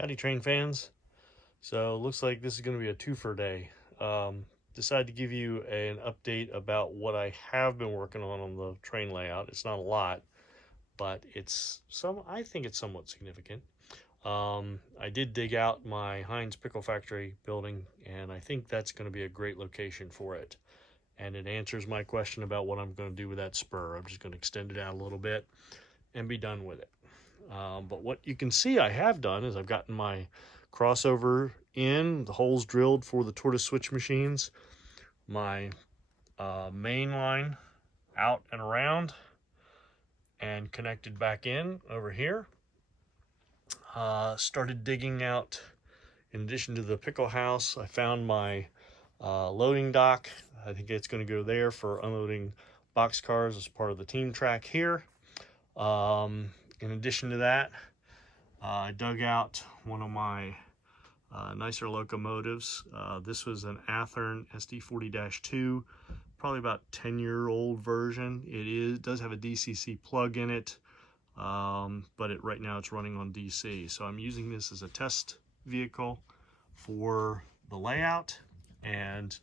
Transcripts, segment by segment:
Howdy train fans. So looks like this is going to be a twofer day. Decided to give you an update about what I have been working on the train layout. It's not a lot, but I think it's somewhat significant. I did dig out my Heinz Pickle Factory building, and I think that's going to be a great location for it. And it answers my question about what I'm going to do with that spur. I'm just going to extend it out a little bit and be done with it. But what you can see I have done is I've gotten my crossover in, the holes drilled for the tortoise switch machines, my main line out and around, and connected back in over here. Started digging out, in addition to the pickle house, I found my loading dock. I think it's going to go there for unloading boxcars as part of the team track here. In addition to that, I dug out one of my nicer locomotives. This was an Athearn SD40-2, probably about 10-year-old version. It does have a DCC plug in it, but right now it's running on DC. So I'm using this as a test vehicle for the layout. And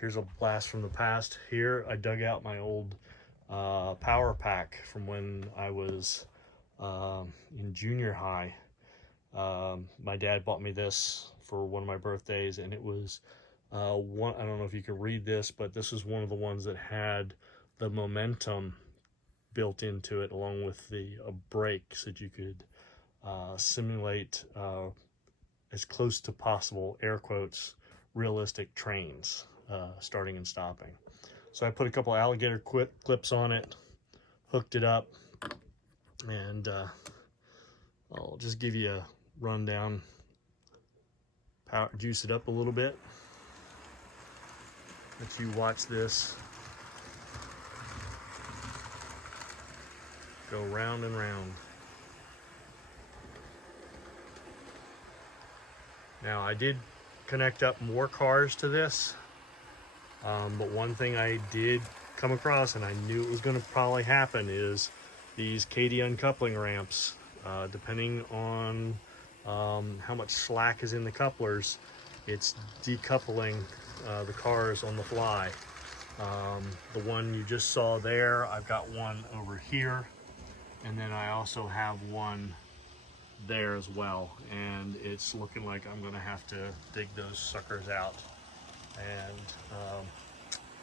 here's a blast from the past. Here I dug out my old power pack from when I was in junior high. My dad bought me this for one of my birthdays, and it was I don't know if you can read this, but this was one of the ones that had the momentum built into it, along with the brakes that you could simulate as close to possible, air quotes, realistic trains starting and stopping. So I put a couple alligator clips on it, hooked it up, and I'll just give you a rundown, juice it up a little bit, let you watch this go round and round. Now I did connect up more cars to this, but one thing I did come across, and I knew it was going to probably happen, is these KD uncoupling ramps. Depending on how much slack is in the couplers, it's decoupling the cars on the fly. The one you just saw there, I've got one over here, and then I also have one there as well, and it's looking like I'm gonna have to dig those suckers out and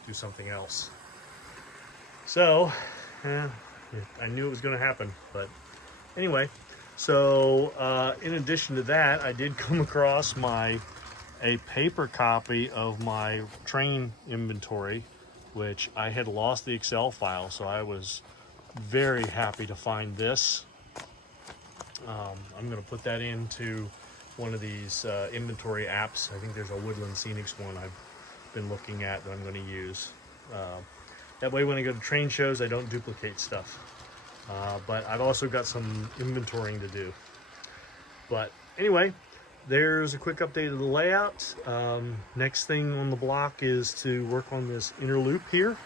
do something else. So I knew it was going to happen, but anyway, so in addition to that, I did come across a paper copy of my train inventory, which I had lost the Excel file, so I was very happy to find this. I'm going to put that into one of these inventory apps. I think there's a Woodland Scenics one I've been looking at that I'm going to use. That way when I go to train shows, I don't duplicate stuff. But I've also got some inventorying to do. But anyway, there's a quick update of the layout. Next thing on the block is to work on this inner loop here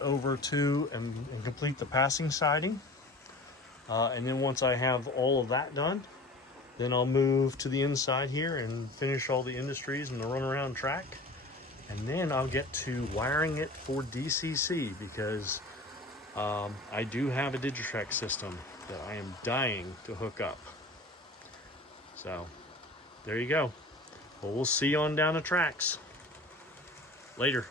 over to and complete the passing siding. And then once I have all of that done, then I'll move to the inside here and finish all the industries and the runaround track. And then I'll get to wiring it for DCC, because I do have a Digitrax system that I am dying to hook up. So there you go. Well, we'll see you on down the tracks. Later.